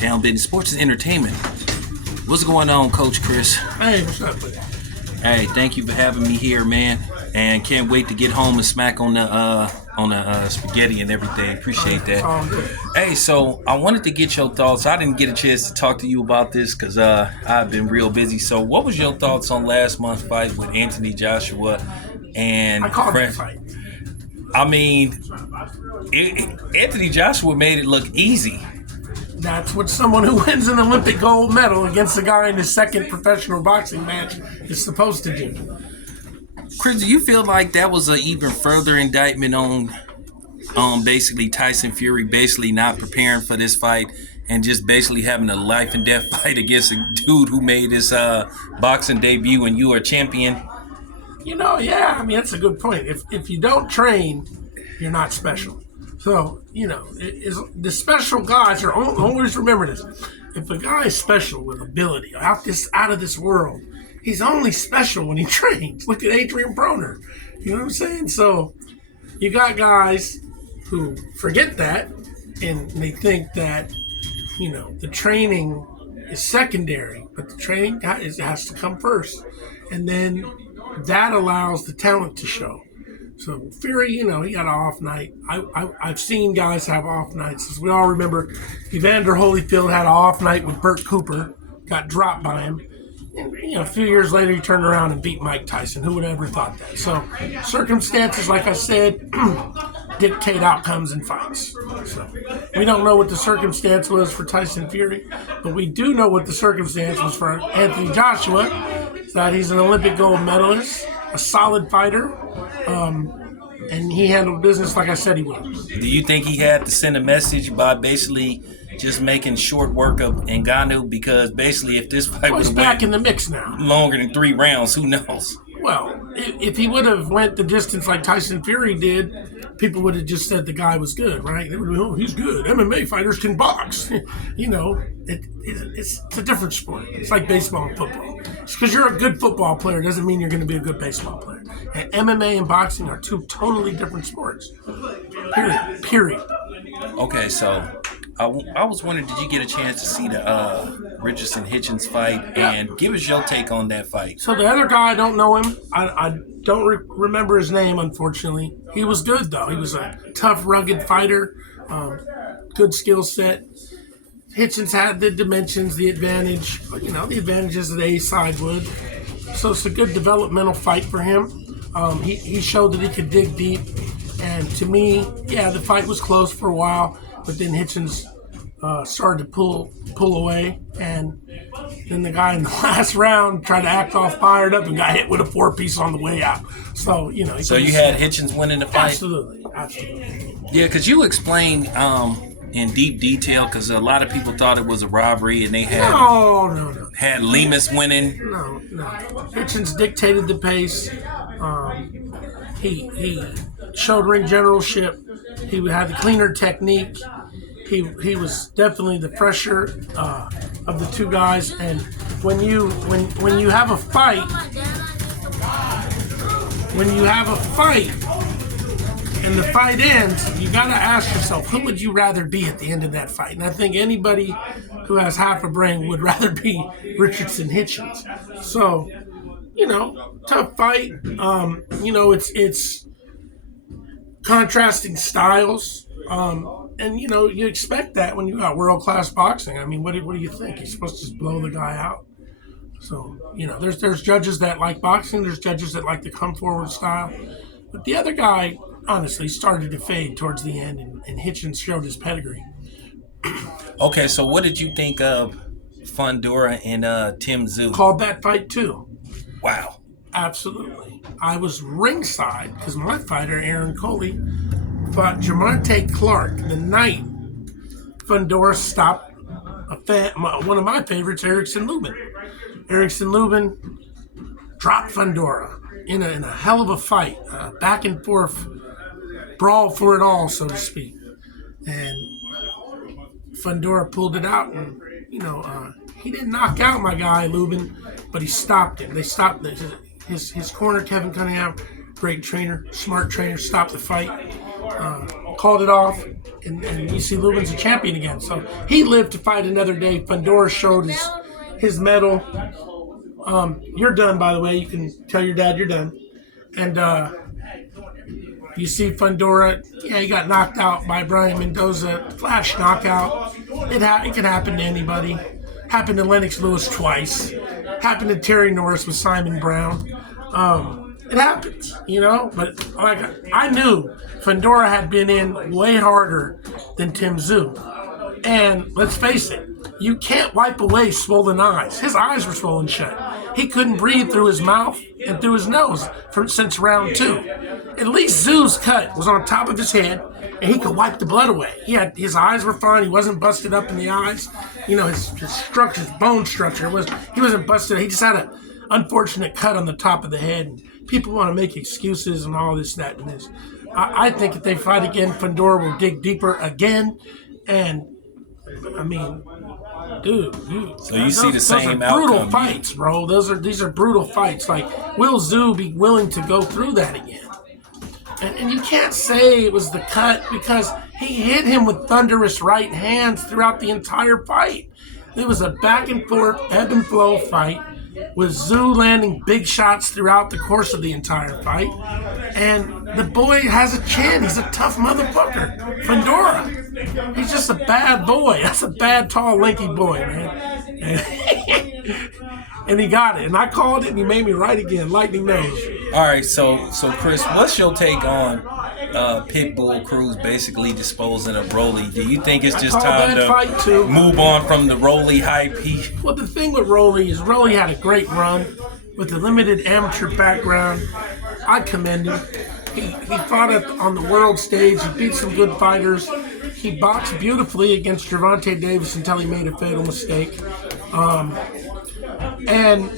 town business. Sports is entertainment. What's going on, Coach Kris? Hey, what's up with that? Hey, thank you for having me here, man. And can't wait to get home and smack on the spaghetti and everything. Appreciate that. All good. Hey, so I wanted to get your thoughts. I didn't get a chance to talk to you about this because I've been real busy. So what was your thoughts on last month's fight with Anthony Joshua and I called that fight. I mean, Anthony Joshua made it look easy. That's what someone who wins an Olympic gold medal against a guy in his second professional boxing match is supposed to do. Kris, do you feel like that was an even further indictment on basically Tyson Fury basically not preparing for this fight and just basically having a life and death fight against a dude who made his boxing debut and you are a champion? Yeah, I mean, that's a good point. If you don't train, you're not special. So, the special guys are always remember this. If a guy is special with ability, out of this world, he's only special when he trains. Look at Adrian Broner. You know what I'm saying? So you got guys who forget that and they think that, the training is secondary, but the training has to come first. And then that allows the talent to show. So Fury, he had an off night. I've seen guys have off nights. As we all remember, Evander Holyfield had an off night with Burt Cooper, got dropped by him. And, a few years later, he turned around and beat Mike Tyson. Who would have ever thought that? So circumstances, like I said, dictate outcomes in fights. So we don't know what the circumstance was for Tyson Fury, but we do know what the circumstance was for Anthony Joshua, that he's an Olympic gold medalist, a solid fighter, and he handled business like I said he would. Do you think he had to send a message by basically just making short work of Ngannou? Because basically if this fight was back in the mix now, longer than 3 rounds, who knows? Well, if he would have went the distance like Tyson Fury did, people would have just said the guy was good, right? They would have been, he's good. MMA fighters can box. It's a different sport. It's like baseball and football. Just because you're a good football player doesn't mean you're going to be a good baseball player. And MMA and boxing are two totally different sports. Period. Okay, so I was wondering, did you get a chance to see the Richardson Hitchins fight? And give us your take on that fight. So the other guy, I don't know him. I don't remember his name, unfortunately. He was good, though. He was a tough, rugged fighter, good skill set. Hitchens had the dimensions, the advantage, the advantages that A side would. So it's a good developmental fight for him. He showed that he could dig deep. And to me, the fight was close for a while, but then Hitchens started to pull away, and then the guy in the last round tried to act all fired up and got hit with a 4-piece on the way out. So, So you had Hitchens winning the fight? Absolutely. Yeah, because you explained in deep detail, because a lot of people thought it was a robbery, and they had had Lemus winning. No. Hitchens dictated the pace. He showed ring generalship. He had the cleaner technique. He was definitely the fresher of the two guys. And when you have a fight, and the fight ends, you got to ask yourself, who would you rather be at the end of that fight? And I think anybody who has half a brain would rather be Richardson Hitchins. So, tough fight. It's contrasting styles. And you expect that when you got world-class boxing. I mean, what do you think? You're supposed to just blow the guy out. So, there's judges that like boxing. There's judges that like the come-forward style. But the other guy, honestly, started to fade towards the end, and Hitchens showed his pedigree. Okay, so what did you think of Fundora and Tim Tszyu? Called that fight, too. Wow. Absolutely. I was ringside because my fighter, Aaron Coley, fought Jermonte Clark the night Fundora stopped one of my favorites, Erickson Lubin. Erickson Lubin dropped Fundora in a hell of a fight, back and forth, brawl for it all, so to speak. And Fundora pulled it out, and he didn't knock out my guy Lubin, but he stopped him. They stopped his corner, Kevin Cunningham, great trainer, smart trainer, stopped the fight. called it off, and you see Lubin's a champion again. So he lived to fight another day. Fundora showed his medal. You're done, by the way. You can tell your dad you're done. And you see Fundora, he got knocked out by Brian Mendoza. Flash knockout. It can happen to anybody. Happened to Lennox Lewis twice. Happened to Terry Norris with Simon Brown. It happens, But like I knew Fundora had been in way harder than Tim Tszyu. And let's face it, you can't wipe away swollen eyes. His eyes were swollen shut. He couldn't breathe through his mouth and through his nose since round 2. At least Tszyu's cut was on top of his head, and he could wipe the blood away. His eyes were fine. He wasn't busted up in the eyes. His structure, his bone structure he wasn't busted. He just had an unfortunate cut on the top of the head. And people want to make excuses and all this, that, and this. I think if they fight again, Fundora will dig deeper again. And I mean, dude, you see the same those are brutal fights, bro. These are brutal fights. Like, will Tszyu be willing to go through that again? And you can't say it was the cut because he hit him with thunderous right hands throughout the entire fight. It was a back and forth, ebb and flow fight with Tszyu landing big shots throughout the course of the entire fight. And the boy has a chin. He's a tough motherfucker. Fundora. He's just a bad boy. That's a bad, tall, lanky boy, man. And he got it. And I called it, and he made me right again. Lightning nose. All right, so Kris, what's your take on Pitbull Cruz basically disposing of Rolly? Do you think it's just time to move on from the Rolly hype? Well, the thing with Rolly is Rolly had a great run with a limited amateur background. I commend him. He fought on the world stage. He beat some good fighters. He boxed beautifully against Gervonta Davis until he made a fatal mistake. And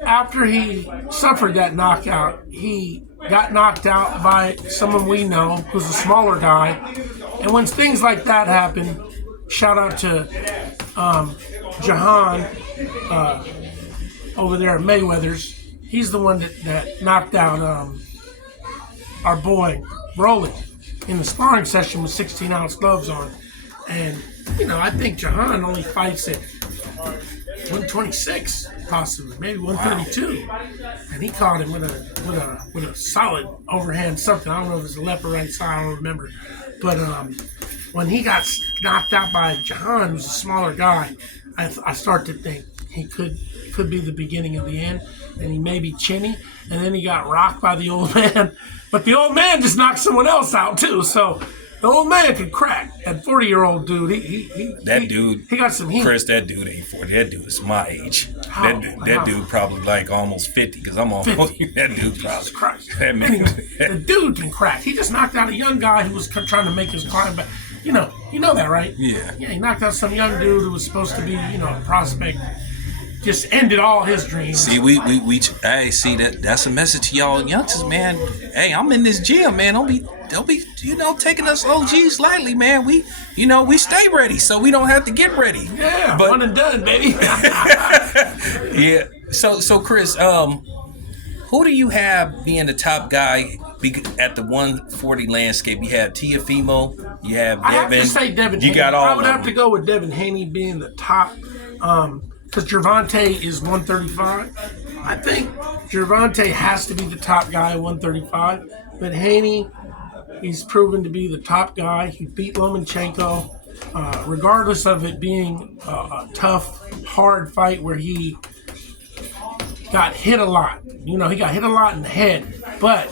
after he suffered that knockout, he got knocked out by someone we know who's a smaller guy. And when things like that happen, shout out to Jahan over there at Mayweather's. He's the one that knocked out our boy Rolly in the sparring session with 16-ounce gloves on. And, I think Jahan only fights at 126, possibly, maybe 132. Wow. And he caught him with a solid overhand something. I don't know if it was the left or right side, I don't remember. But when he got knocked out by Jahan, who's a smaller guy, I start to think he could be the beginning of the end. And he may be chinny. And then he got rocked by the old man. But the old man just knocked someone else out, too. So the old man could crack. That 40-year-old dude, he got some heat. Kris, that dude ain't 40. That dude is my age. That dude probably like almost 50 because I'm on 40. That dude probably. That man. Anyway, the dude can crack. He just knocked out a young guy who was trying to make his climb back. You know that, right? Yeah. Yeah, he knocked out some young dude who was supposed to be, a prospect. Just ended all his dreams. See, hey, see that's a message to y'all youngsters, man. Hey, I'm in this gym, man. Don't be, taking us OGs lightly, man. We stay ready, so we don't have to get ready. Yeah, but, one and done, baby. Yeah. So Kris, who do you have being the top guy at the 140 landscape? You have Teofimo, you have Devin. I have to say Devin. You got all. I would have to go with Devin Haney being the top. Because Gervonta is 135. I think Gervonta has to be the top guy at 135. But Haney, he's proven to be the top guy. He beat Lomachenko, regardless of it being a tough, hard fight where he got hit a lot. He got hit a lot in the head. But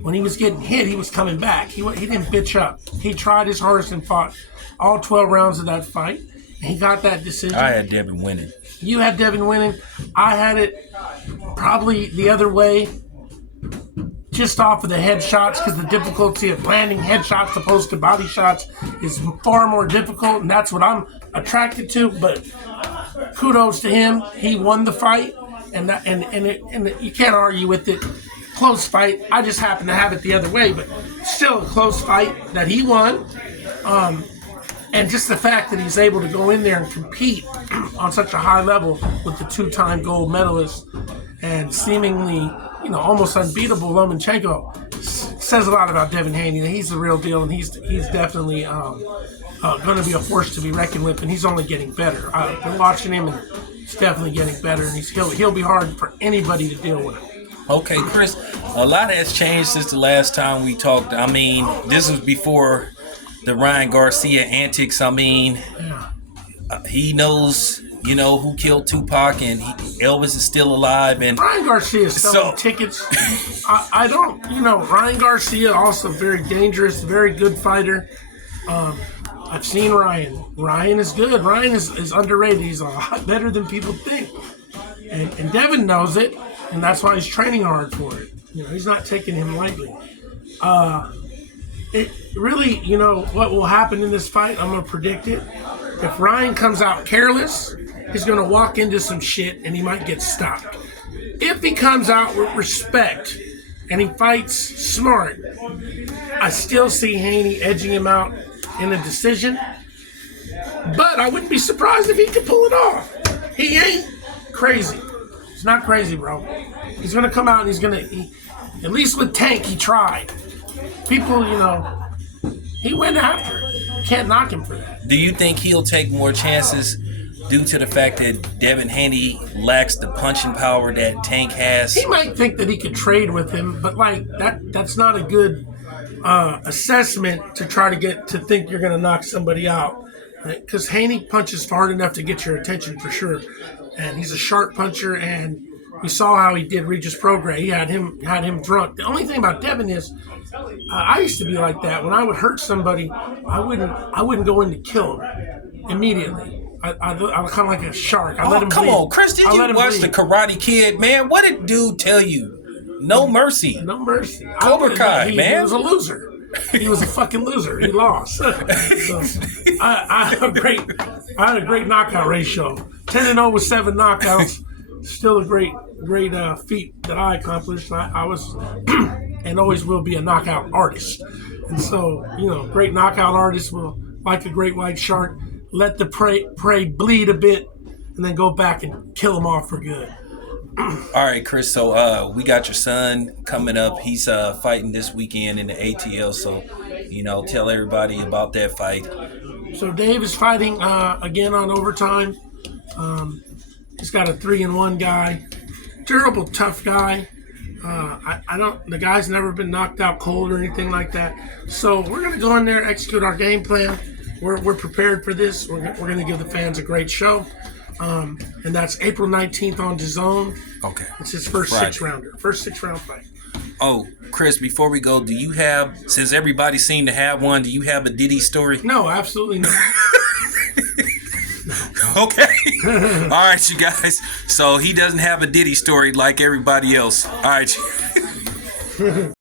when he was getting hit, he was coming back. He didn't bitch up. He tried his hardest and fought all 12 rounds of that fight. And he got that decision. I had Devin winning. You had Devin winning. I had it probably the other way, just off of the headshots, because the difficulty of landing headshots opposed to body shots is far more difficult, and that's what I'm attracted to. But kudos to him. He won the fight, and you can't argue with it. Close fight. I just happen to have it the other way, but still a close fight that he won. And just the fact that he's able to go in there and compete on such a high level with the two-time gold medalist and seemingly, almost unbeatable Lomachenko says a lot about Devin Haney. He's the real deal, and he's definitely going to be a force to be reckoned with, and he's only getting better. I've been watching him, and he's definitely getting better, and he'll be hard for anybody to deal with. Okay, Kris, a lot has changed since the last time we talked. I mean, this was before the Ryan Garcia antics. I mean, he knows, who killed Tupac, and Elvis is still alive. And Ryan Garcia is selling tickets. I don't, Ryan Garcia also very dangerous, very good fighter. I've seen Ryan. Ryan is good. Ryan is underrated. He's a lot better than people think. And Devin knows it, and that's why he's training hard for it. He's not taking him lightly. It really, what will happen in this fight, I'm going to predict it. If Ryan comes out careless, he's going to walk into some shit, and he might get stopped. If he comes out with respect and he fights smart, I still see Haney edging him out in a decision. But I wouldn't be surprised if he could pull it off. He ain't crazy. He's not crazy, bro. He's going to come out and he's going to, at least with Tank, he tried. People, he went after it. Can't knock him for that. Do you think he'll take more chances due to the fact that Devin Haney lacks the punching power that Tank has? He might think that he could trade with him, but that's not a good assessment to try to get to think you're going to knock somebody out. Because Haney punches hard enough to get your attention for sure. And he's a sharp puncher, and we saw how he did Regis Prograis. He had him drunk. The only thing about Devin is, I used to be like that. When I would hurt somebody, I wouldn't go in to kill him immediately. I'm kind of like a shark. I let him come bleed. on, Kris, did you watch The Karate Kid, man? What did dude tell you? No mercy. No mercy. Cobra Kai, man. He was a loser. He was a fucking loser. He lost. So, I had a great knockout ratio. 10-0 with 7 knockouts. Still a great feat that I accomplished. I was and always will be a knockout artist. And so, great knockout artists will, like a great white shark, let the prey bleed a bit and then go back and kill them off for good. All right, Kris. So we got your son coming up. He's fighting this weekend in the ATL. So, tell everybody about that fight. So Dave is fighting again on overtime. He's got a 3-1 guy. Durable, tough guy. The guy's never been knocked out cold or anything like that. So we're gonna go in there, execute our game plan. We're prepared for this. We're gonna give the fans a great show. And that's April 19th on DAZN. Okay. It's his first first 6-round fight. Oh, Kris, before we go, do you have, since everybody seemed to have one, do you have a Diddy story? No, absolutely not. Okay. All right, you guys. So he doesn't have a Diddy story like everybody else. All right.